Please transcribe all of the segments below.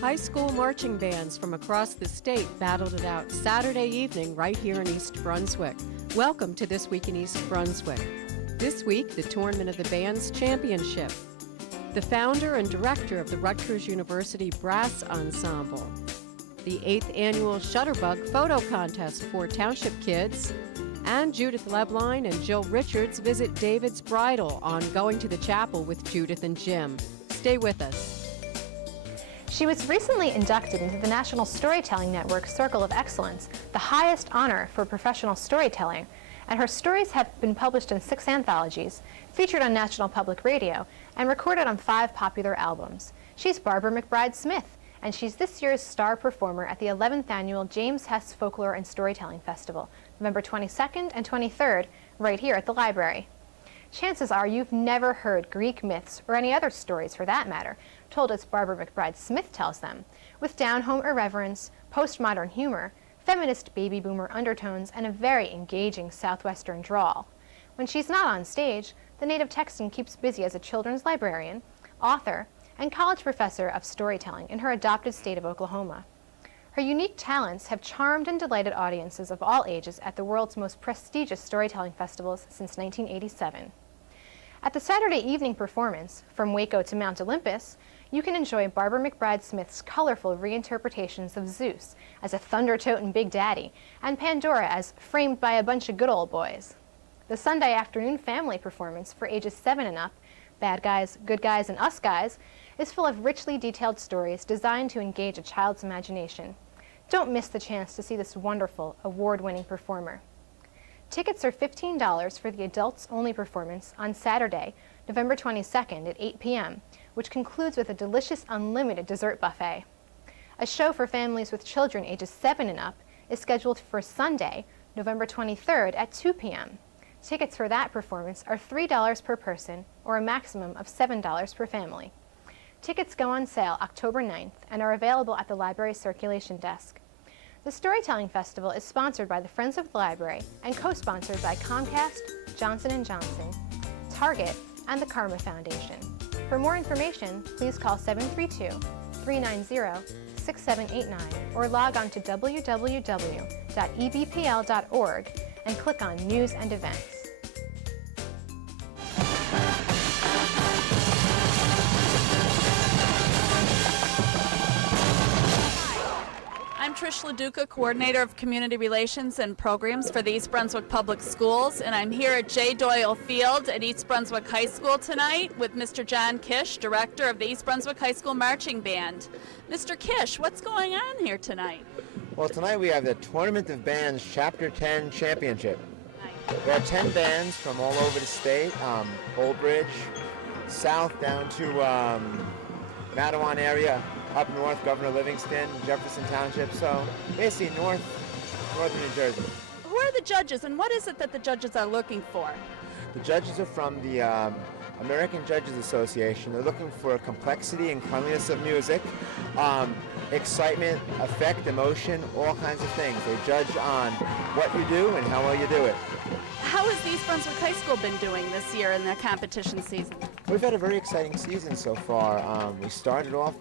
High school marching bands from across the state battled it out Saturday evening right here in East Brunswick. Welcome to This Week in East Brunswick. This week, the Tournament of the Bands Championship. The founder and director of the Rutgers University Brass Ensemble. The 8th annual Shutterbug photo contest for township kids. And Judith Lebline and Jill Richards visit David's Bridal on Going to the Chapel with Judith and Jim. Stay with us. She was recently inducted into the National Storytelling Network Circle of Excellence, the highest honor for professional storytelling, and her stories have been published in 6 anthologies, featured on National Public Radio, and recorded on 5 popular albums. She's Barbara McBride-Smith, and she's this year's star performer at the 11th annual James Hess Folklore and Storytelling Festival, November 22nd and 23rd, right here at the library. Chances are you've never heard Greek myths, or any other stories for that matter, told as Barbara McBride-Smith tells them, with down-home irreverence, postmodern humor, feminist baby boomer undertones, and a very engaging southwestern drawl. When she's not on stage, the native Texan keeps busy as a children's librarian, author, and college professor of storytelling in her adopted state of Oklahoma. Her unique talents have charmed and delighted audiences of all ages at the world's most prestigious storytelling festivals since 1987. At the Saturday evening performance, From Waco to Mount Olympus, you can enjoy Barbara McBride-Smith's colorful reinterpretations of Zeus as a thunder-toting Big Daddy and Pandora as framed by a bunch of good old boys. The Sunday afternoon family performance for ages 7 and up, Bad Guys, Good Guys, and Us Guys, is full of richly detailed stories designed to engage a child's imagination. Don't miss the chance to see this wonderful, award-winning performer. Tickets are $15 for the adults-only performance on Saturday, November 22nd at 8 p.m., which concludes with a delicious unlimited dessert buffet. A show for families with children ages 7 and up is scheduled for Sunday, November 23rd at 2 p.m. Tickets for that performance are $3 per person, or a maximum of $7 per family. Tickets go on sale October 9th and are available at the library circulation desk. The Storytelling Festival is sponsored by the Friends of the Library and co-sponsored by Comcast, Johnson & Johnson, Target, and the Karma Foundation. For more information, please call 732-390-6789 or log on to www.ebpl.org and click on News and Events. I'm Trish LaDuca, Coordinator of Community Relations and Programs for the East Brunswick Public Schools, and I'm here at J. Doyle Field at East Brunswick High School tonight with Mr. John Kish, Director of the East Brunswick High School Marching Band. Mr. Kish, what's going on here tonight? Well, tonight we have the Tournament of Bands Chapter 10 Championship. There are 10 bands from all over the state, Old Bridge, south down to Mattawan area, up north, Governor Livingston, Jefferson Township, so basically northern New Jersey. Who are the judges, and what is it that the judges are looking for? The judges are from the American Judges Association. They're looking for complexity and cleanliness of music, excitement, effect, emotion, all kinds of things. They judge on what you do and how well you do it. How has the East Brunswick High School been doing this year in their competition season? We've had a very exciting season so far. We started off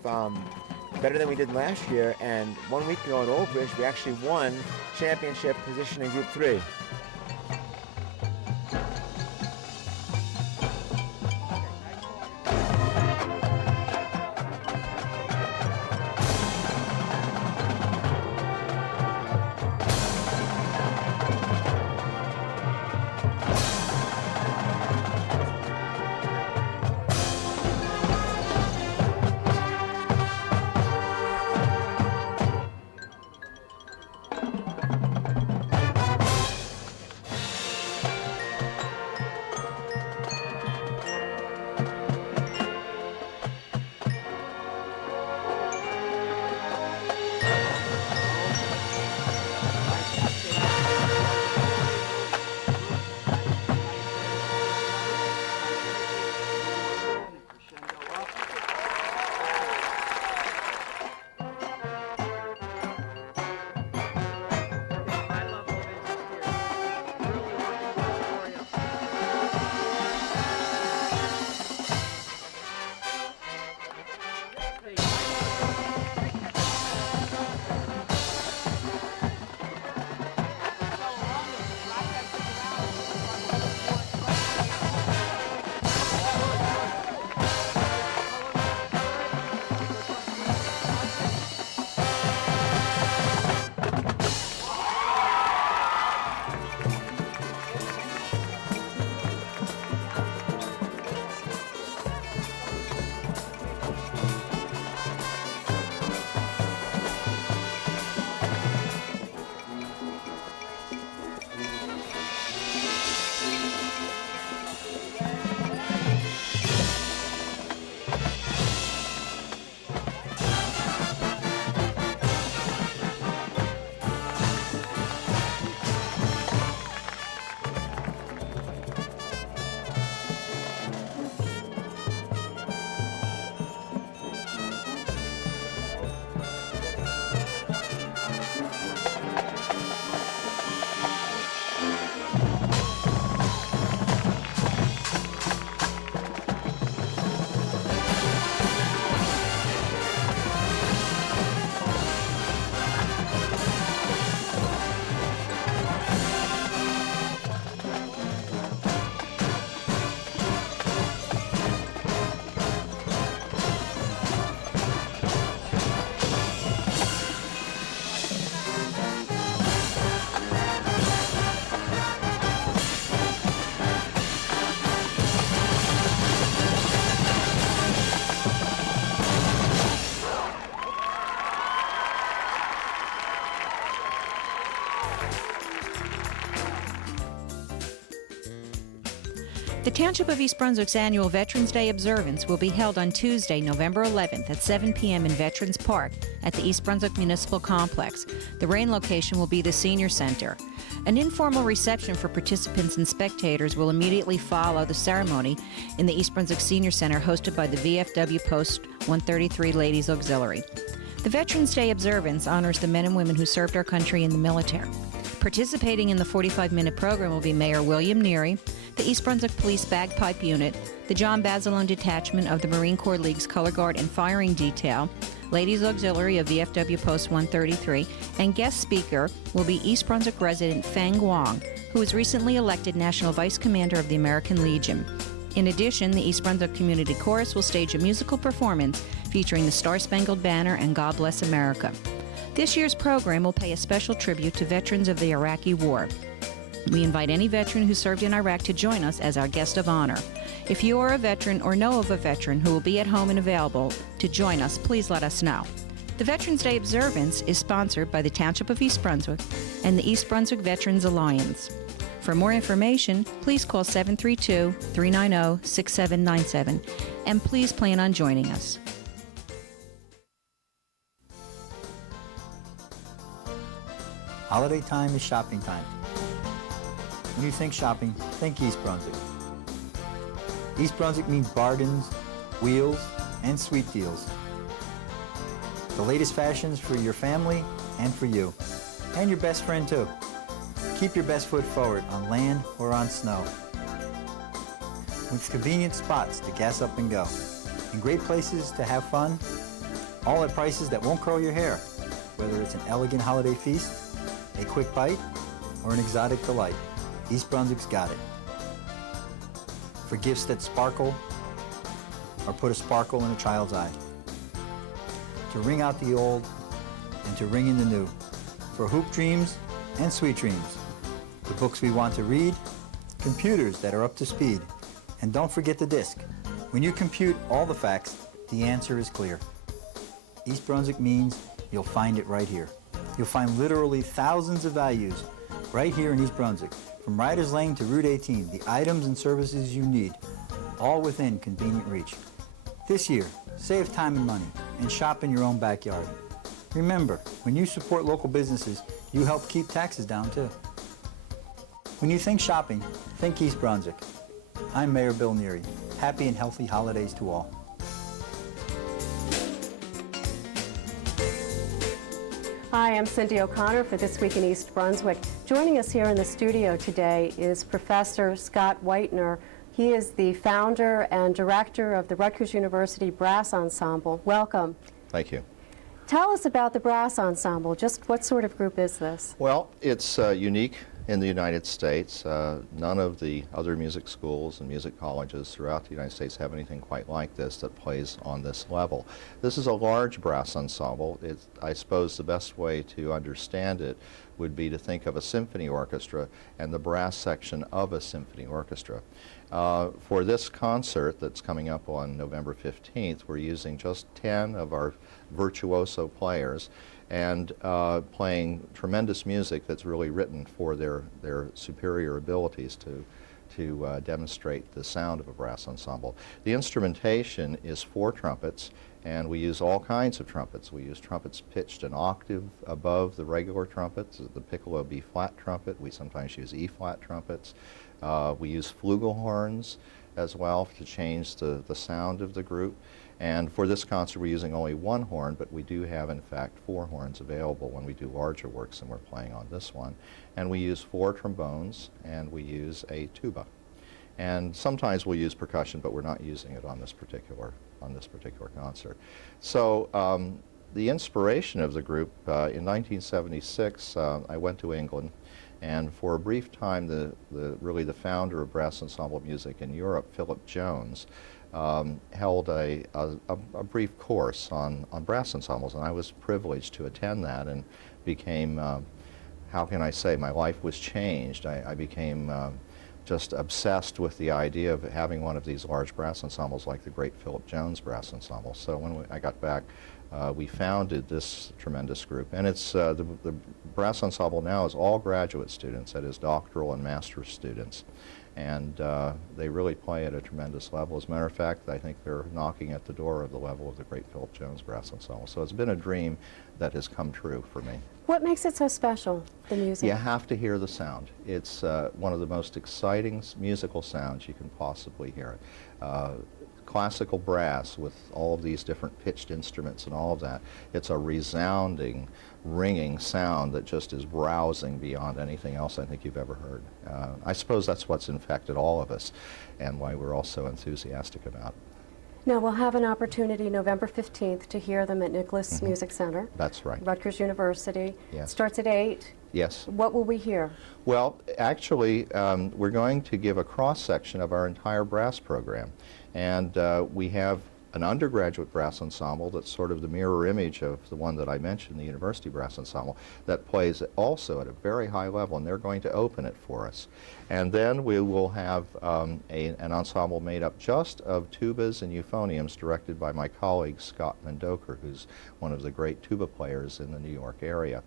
better than we did last year, and 1 week ago at Old Bridge, we actually won championship position in Group 3. The Township of East Brunswick's annual Veterans Day Observance will be held on Tuesday, November 11th at 7 p.m. in Veterans Park at the East Brunswick Municipal Complex. The rain location will be the Senior Center. An informal reception for participants and spectators will immediately follow the ceremony in the East Brunswick Senior Center, hosted by the VFW Post 133 Ladies Auxiliary. The Veterans Day Observance honors the men and women who served our country in the military. Participating in the 45-minute program will be Mayor William Neary, the East Brunswick Police Bagpipe Unit, the John Basilone Detachment of the Marine Corps League's Color Guard and Firing Detail, Ladies Auxiliary of VFW Post 133, and guest speaker will be East Brunswick resident Feng Wang, who was recently elected National Vice Commander of the American Legion. In addition, the East Brunswick Community Chorus will stage a musical performance featuring the Star-Spangled Banner and God Bless America. This year's program will pay a special tribute to veterans of the Iraqi War. We invite any veteran who served in Iraq to join us as our guest of honor. If you are a veteran or know of a veteran who will be at home and available to join us, please let us know. The Veterans Day Observance is sponsored by the Township of East Brunswick and the East Brunswick Veterans Alliance. For more information, please call 732-390-6797, and please plan on joining us. Holiday time is shopping time. When you think shopping, think East Brunswick. East Brunswick means bargains, wheels, and sweet deals. The latest fashions for your family and for you. And your best friend too. Keep your best foot forward on land or on snow. With convenient spots to gas up and go. And great places to have fun. All at prices that won't curl your hair. Whether it's an elegant holiday feast, a quick bite, or an exotic delight, East Brunswick's got it. For gifts that sparkle, or put a sparkle in a child's eye. To ring out the old, and to ring in the new. For hoop dreams and sweet dreams. The books we want to read, computers that are up to speed. And don't forget the disc. When you compute all the facts, the answer is clear. East Brunswick means you'll find it right here. You'll find literally thousands of values right here in East Brunswick. From Riders Lane to Route 18, the items and services you need, all within convenient reach. This year, save time and money and shop in your own backyard. Remember, when you support local businesses, you help keep taxes down too. When you think shopping, think East Brunswick. I'm Mayor Bill Neary. Happy and healthy holidays to all. Hi, I'm Cindy O'Connor for This Week in East Brunswick. Joining us here in the studio today is Professor Scott Whitener. He is the founder and director of the Rutgers University Brass Ensemble. Welcome. Thank you. Tell us about the Brass Ensemble. Just what sort of group is this? Well, it's unique in the United States. None of the other music schools and music colleges throughout the United States have anything quite like this that plays on this level. This is a large brass ensemble. I suppose the best way to understand it would be to think of a symphony orchestra and the brass section of a symphony orchestra. For this concert that's coming up on November 15th, we're using just 10 of our virtuoso players and playing tremendous music that's really written for their superior abilities to demonstrate the sound of a brass ensemble. The instrumentation is 4 trumpets, and we use all kinds of trumpets. We use trumpets pitched an octave above the regular trumpets, the piccolo B-flat trumpet. We sometimes use E-flat trumpets. We use flugelhorns as well to change the sound of the group. And for this concert, we're using only 1 horn, but we do have, in fact, 4 horns available when we do larger works than we're playing on this one. And we use 4 trombones, and we use a tuba. And sometimes we'll use percussion, but we're not using it on this particular concert. So the inspiration of the group, in 1976, I went to England, and for a brief time, really the founder of brass ensemble music in Europe, Philip Jones, held a brief course on brass ensembles, and I was privileged to attend that and became, how can I say, my life was changed. I became just obsessed with the idea of having one of these large brass ensembles like the great Philip Jones Brass Ensemble. So when I got back, we founded this tremendous group, and it's the brass ensemble now is all graduate students, that is doctoral and master's students. and they really play at a tremendous level. As a matter of fact, I think they're knocking at the door of the level of the great Philip Jones Brass Ensemble. So it's been a dream that has come true for me. What makes it so special, the music? You have to hear the sound. It's one of the most exciting musical sounds you can possibly hear. Classical brass with all of these different pitched instruments and all of that, it's a resounding, ringing sound that just is rousing beyond anything else I think you've ever heard. I suppose that's what's infected all of us and why we're all so enthusiastic about it. Now, we'll have an opportunity November 15th to hear them at Nicholas Music Center. That's right. Rutgers University. Yes. It starts at 8. Yes. What will we hear? Well, actually, we're going to give a cross-section of our entire brass program. And we have an undergraduate brass ensemble that's sort of the mirror image of the one that I mentioned, the University Brass Ensemble, that plays also at a very high level, and they're going to open it for us. And then we will have an ensemble made up just of tubas and euphoniums directed by my colleague Scott Mendoker, who's one of the great tuba players in the New York area.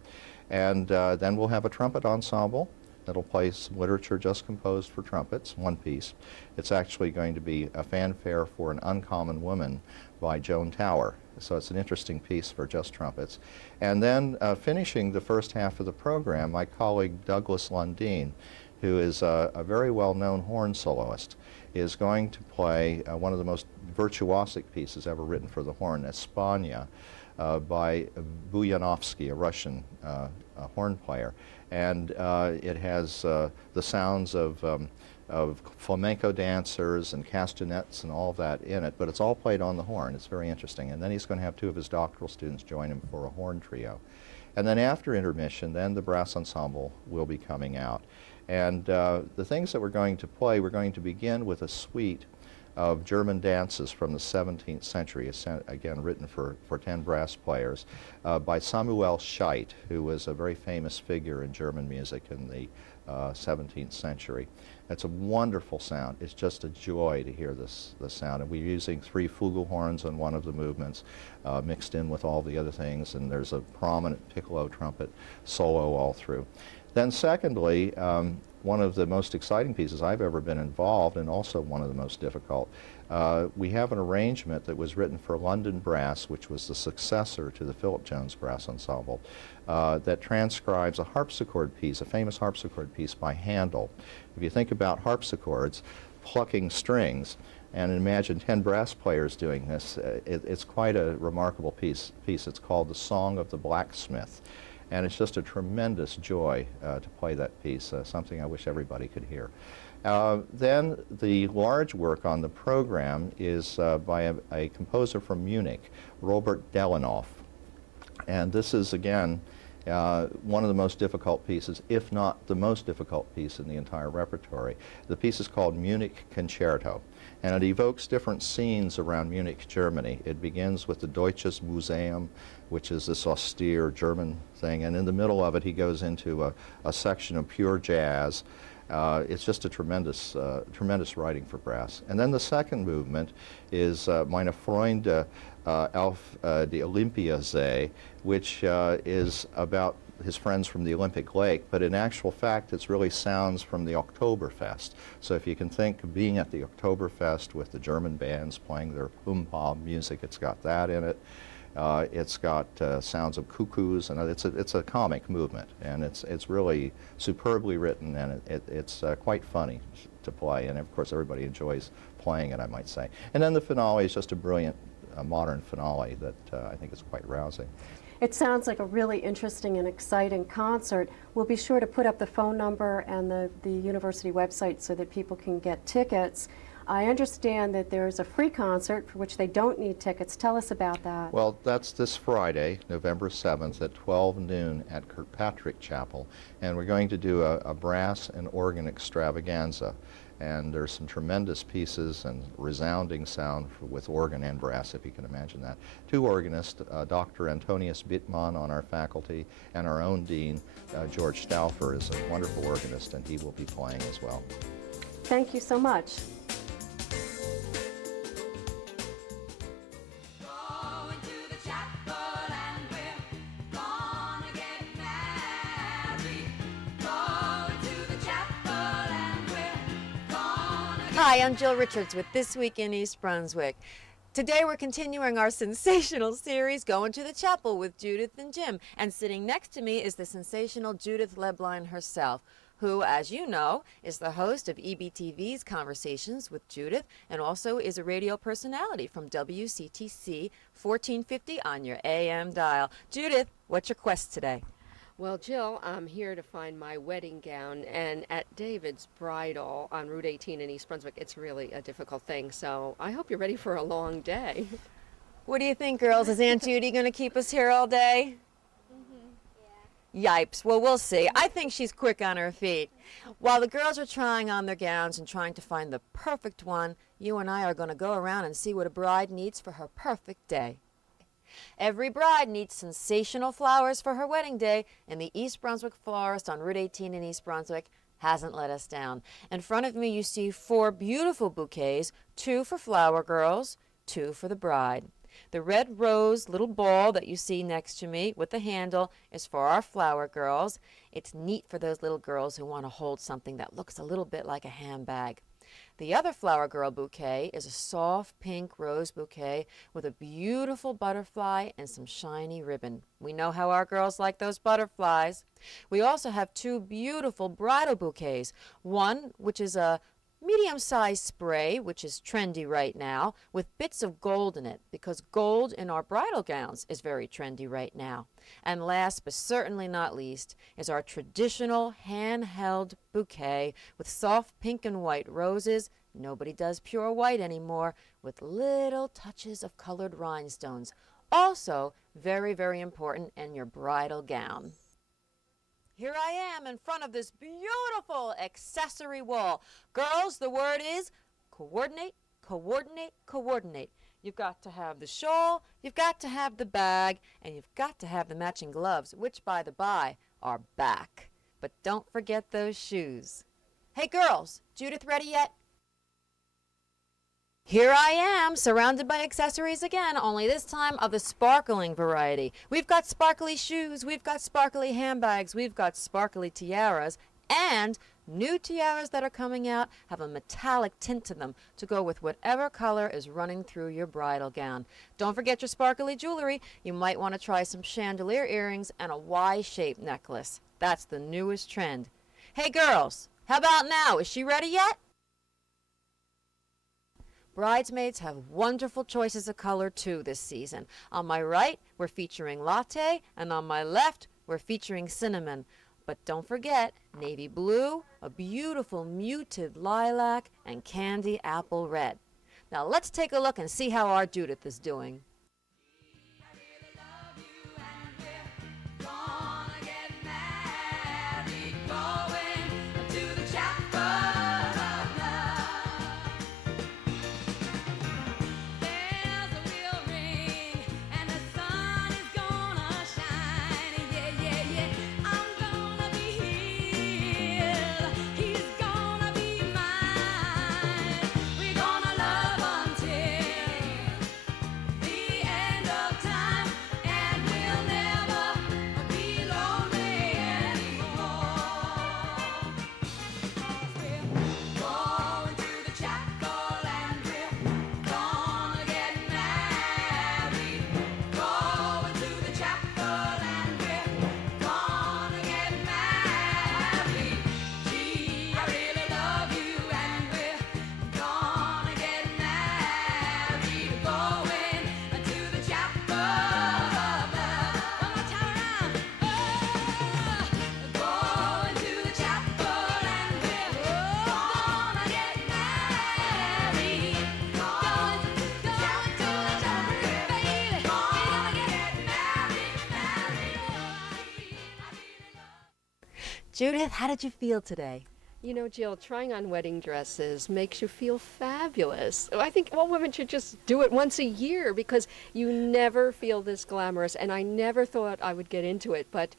And then we'll have a trumpet ensemble that'll play some literature just composed for trumpets, one piece. It's actually going to be a fanfare for an Uncommon Woman by Joan Tower. So it's an interesting piece for just trumpets. And then finishing the first half of the program, my colleague Douglas Lundeen, who is a very well-known horn soloist, is going to play one of the most virtuosic pieces ever written for the horn, Espana, by Buyanovsky, a Russian horn player. And it has the sounds of flamenco dancers and castanets and all of that in it, but it's all played on the horn. It's very interesting. And then he's going to have 2 of his doctoral students join him for a horn trio. And then after intermission, then the brass ensemble will be coming out. And the things that we're going to play, we're going to begin with a suite of German dances from the 17th century, again written for 10 brass players, by Samuel Scheidt, who was a very famous figure in German music in the 17th century. It's a wonderful sound. It's just a joy to hear this sound. And we're using 3 flugelhorns on one of the movements, mixed in with all the other things, and there's a prominent piccolo trumpet solo all through. Then secondly, one of the most exciting pieces I've ever been involved, and also one of the most difficult. We have an arrangement that was written for London Brass, which was the successor to the Philip Jones Brass Ensemble, that transcribes a harpsichord piece, a famous harpsichord piece by Handel. If you think about harpsichords plucking strings, and imagine 10 brass players doing this, it's quite a remarkable piece. It's called The Song of the Blacksmith. And it's just a tremendous joy to play that piece, something I wish everybody could hear. Then the large work on the program is by a composer from Munich, Robert Delanoff. And this is, again, one of the most difficult pieces, if not the most difficult piece in the entire repertory. The piece is called Munich Concerto, and it evokes different scenes around Munich, Germany. It begins with the Deutsches Museum, which is this austere German thing, and in the middle of it he goes into a section of pure jazz. It's just a tremendous writing for brass. And then the second movement is Meine Freunde auf die Olympiasee, which is about his friends from the Olympic Lake, but in actual fact it's really sounds from the Oktoberfest. So if you can think of being at the Oktoberfest with the German bands playing their pum-pum music, it's got that in it. It's got sounds of cuckoos, and it's a comic movement, and it's really superbly written, and it's quite funny to play, and of course everybody enjoys playing it, I might say. And then the finale is just a brilliant modern finale that I think is quite rousing. It sounds like a really interesting and exciting concert. We'll be sure to put up the phone number and the university website so that people can get tickets. I understand that there's a free concert for which they don't need tickets. Tell us about that. Well, that's this Friday, November 7th at 12 noon at Kirkpatrick Chapel, and we're going to do a brass and organ extravaganza. And there's some tremendous pieces and resounding sound with organ and brass, if you can imagine that. 2 organists, Dr. Antonius Bittmann on our faculty, and our own dean, George Stauffer, is a wonderful organist, and he will be playing as well. Thank you so much. Hi, I'm Jill Richards with This Week in East Brunswick. Today we're continuing our sensational series, Going to the Chapel with Judith and Jim. And sitting next to me is the sensational Judith Lebline herself, who, as you know, is the host of EBTV's Conversations with Judith and also is a radio personality from WCTC 1450 on your AM dial. Judith, what's your quest today? Well, Jill, I'm here to find my wedding gown, and at David's Bridal on Route 18 in East Brunswick, it's really a difficult thing, so I hope you're ready for a long day. What do you think, girls? Is Aunt Judy going to keep us here all day? Yipes. Well, we'll see. I think she's quick on her feet. While the girls are trying on their gowns and trying to find the perfect one, you and I are going to go around and see what a bride needs for her perfect day. Every bride needs sensational flowers for her wedding day, and the East Brunswick florist on Route 18 in East Brunswick hasn't let us down. In front of me you see 4 beautiful bouquets, 2 for flower girls, 2 for the bride. The red rose little ball that you see next to me with the handle is for our flower girls. It's neat for those little girls who want to hold something that looks a little bit like a handbag. The other flower girl bouquet is a soft pink rose bouquet with a beautiful butterfly and some shiny ribbon. We know how our girls like those butterflies. We also have 2 beautiful bridal bouquets, one which is a medium-sized spray, which is trendy right now, with bits of gold in it, because gold in our bridal gowns is very trendy right now. And last but certainly not least is our traditional handheld bouquet with soft pink and white roses. Nobody does pure white anymore, with little touches of colored rhinestones. Also very, very important in your bridal gown. Here I am in front of this beautiful accessory wall. Girls, the word is coordinate, coordinate, coordinate. You've got to have the shawl, you've got to have the bag, and you've got to have the matching gloves, which, by the by, are back. But don't forget those shoes. Hey, girls, Judith ready yet? Here I am, surrounded by accessories again, only this time of the sparkling variety. We've got sparkly shoes, we've got sparkly handbags, we've got sparkly tiaras, and new tiaras that are coming out have a metallic tint to them to go with whatever color is running through your bridal gown. Don't forget your sparkly jewelry. You might want to try some chandelier earrings and a Y-shaped necklace. That's the newest trend. Hey girls, how about now? Is she ready yet? Bridesmaids have wonderful choices of color too this season. On my right, we're featuring latte, and on my left, we're featuring cinnamon. But don't forget, navy blue, a beautiful muted lilac, and candy apple red. Now let's take a look and see how our Judith is doing. Judith, how did you feel today? You know, Jill, trying on wedding dresses makes you feel fabulous. I think all women should just do it once a year because you never feel this glamorous, and I never thought I would get into it, but,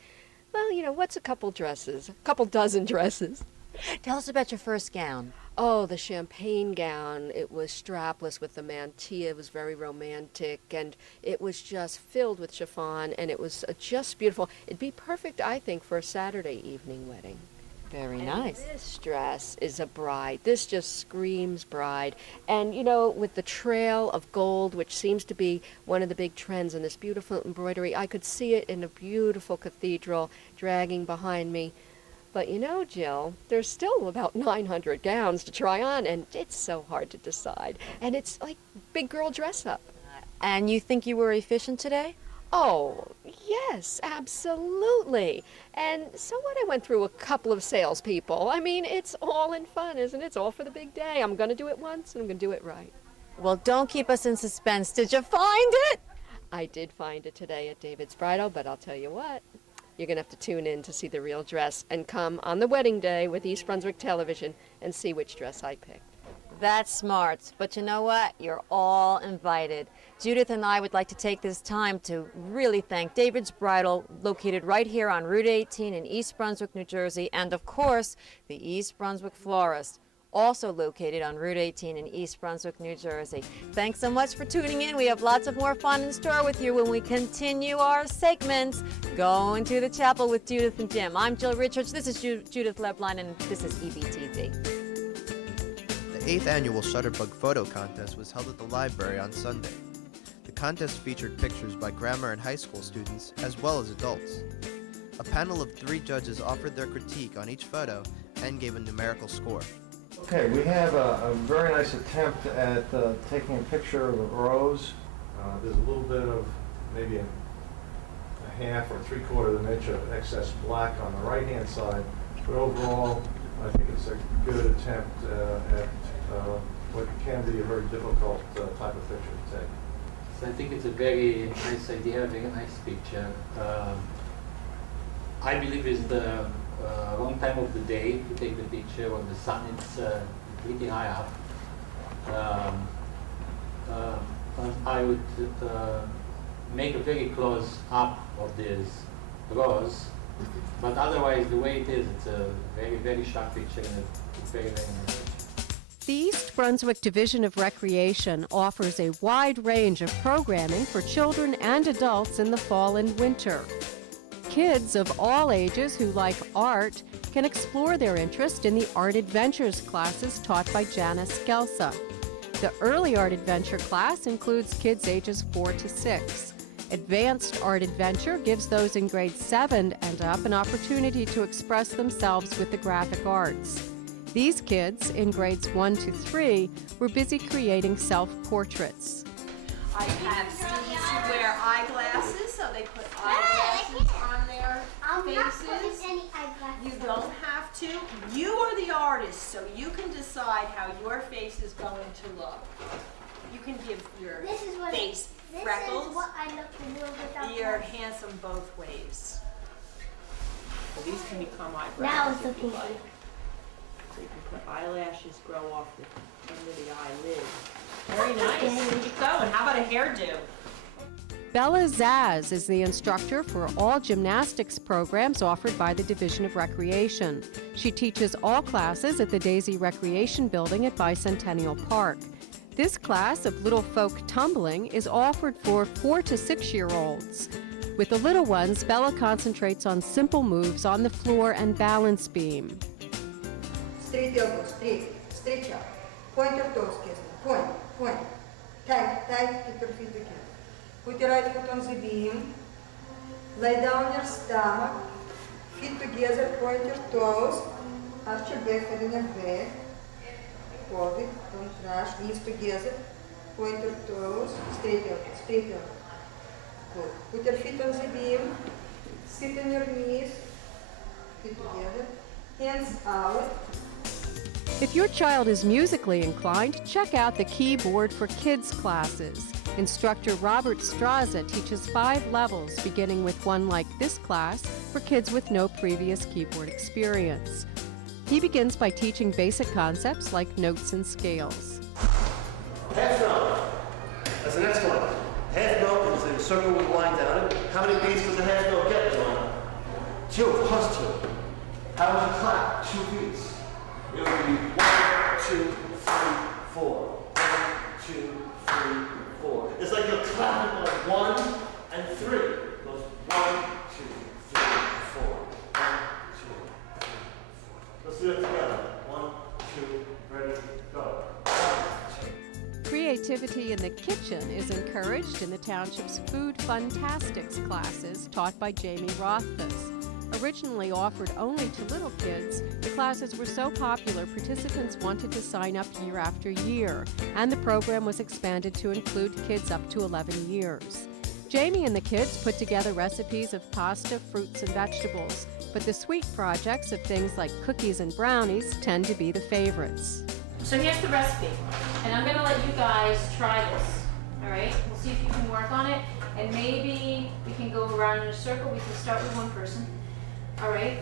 well, you know, what's a couple dresses? A couple dozen dresses. Tell us about your first gown. Oh, the champagne gown. It was strapless with the mantilla. It was very romantic, and it was just filled with chiffon, and it was just beautiful. It'd be perfect, I think, for a Saturday evening wedding. Very And nice. this dress is a bride. This just screams bride. And you know, with the trail of gold, which seems to be one of the big trends in this beautiful embroidery, I could see it in a beautiful cathedral dragging behind me. But you know, Jill, there's still about 900 gowns to try on, and it's so hard to decide. And it's like big girl dress up. And you think you were efficient today? Oh, yes, absolutely. And so what, I went through a couple of salespeople. I mean, it's all in fun, isn't it? It's all for the big day. I'm going to do it once, and I'm going to do it right. Well, don't keep us in suspense. Did you find it? I did find it today at David's Bridal, but I'll tell you what. You're going to have to tune in to see the real dress and come on the wedding day with East Brunswick Television and see which dress I picked. That's smart. But you know what? You're all invited. Judith and I would like to take this time to really thank David's Bridal, located right here on Route 18 in East Brunswick, New Jersey, and of course, the East Brunswick Florist, also located on Route 18 in East Brunswick, New Jersey. Thanks so much for tuning in. We have lots of more fun in store with you when we continue our segments, Going to the Chapel with Judith and Jim. I'm Jill Richards. This is Judith Lebline, and this is EBTV. The 8th annual Shutterbug photo contest was held at the library on Sunday. The contest featured pictures by grammar and high school students, as well as adults. A panel of 3 judges offered their critique on each photo and gave a numerical score. Okay, we have a very nice attempt at taking a picture of a rose. There's a little bit of maybe a half or 3/4 of an inch of excess black on the right-hand side, but overall, I think it's a good attempt at what can be a very difficult type of picture to take. So I think it's a very nice idea, very nice picture. I believe it's the wrong time of the day to take the picture when the sun is pretty high up. I would make a very close up of this rose, but otherwise the way it is, it's a very, very sharp picture and it's very, very nice. The East Brunswick Division of Recreation offers a wide range of programming for children and adults in the fall and winter. Kids of all ages who like art can explore their interest in the Art Adventures classes taught by Janice Gelsa. The Early Art Adventure class includes kids ages 4 to 6. Advanced Art Adventure gives those in grades 7 and up an opportunity to express themselves with the graphic arts. These kids, in grades 1 to 3, were busy creating self-portraits. I have students who wear eyeglasses, so they put eyeglasses on their faces. You don't have to. You are the artist, so you can decide how your face is going to look. You can give your face freckles. You're handsome both ways. So these can become eyebrows. Now it's if you okay. like. So you can put eyelashes grow off the end of the eyelid. Very nice. Keep going. How about a hairdo? Bella Zaz is the instructor for all gymnastics programs offered by the Division of Recreation. She teaches all classes at the Daisy Recreation Building at Bicentennial Park. This class of Little Folk Tumbling is offered for 4 to 6-year-olds. With the little ones, Bella concentrates on simple moves on the floor and balance beam. Straight elbow, straight chop. Point your toes, kids. Point. Tight, keep your feet together. Put your right foot on the beam. Lay down your stomach. Feet together, point your toes. Arch your back, head in your back. Hold it, don't rush. Knees together. Point your toes. Straight elbow. Good. Put your feet on the beam. Sit on your knees. Feet together. Hands out. If your child is musically inclined, check out the Keyboard for Kids classes. Instructor Robert Straza teaches 5 levels, beginning with one like this class for kids with no previous keyboard experience. He begins by teaching basic concepts like notes and scales. Half note. That's the next one. Half note is a circle with lines down it. How many beats does a half note get, John? 2 plus 2. How would you clap? 2 beats. It would be 1, 2, 3, 4. 1, 2, 3, 4. It's like you're clapping like 1 and 3. It goes 1, 2, 3, 4. 1, 2, 3, 4. Creativity in the kitchen is encouraged in the township's Food Funtastics classes taught by Jamie Rothfuss. Originally offered only to little kids, the classes were so popular participants wanted to sign up year after year, and the program was expanded to include kids up to 11 years. Jamie and the kids put together recipes of pasta, fruits, and vegetables, but the sweet projects of things like cookies and brownies tend to be the favorites. So here's the recipe, and I'm going to let you guys try this, all right? We'll see if you can work on it, and maybe we can go around in a circle. We can start with one person. All right,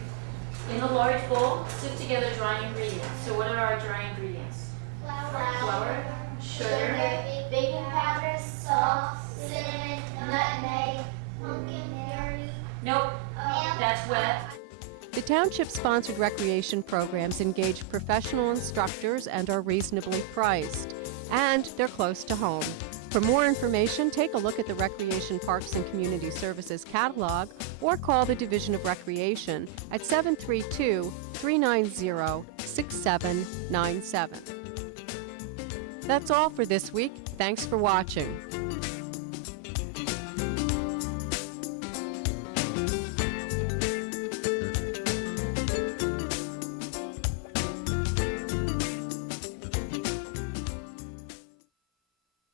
in a large bowl, sift together dry ingredients. So what are our dry ingredients? Flour, sugar, baking powder, salt, cinnamon, nutmeg, pumpkin berry. Nope, that's wet. The township-sponsored recreation programs engage professional instructors and are reasonably priced, and they're close to home. For more information, take a look at the Recreation Parks and Community Services catalog or call the Division of Recreation at 732-390-6797. That's all for this week. Thanks for watching.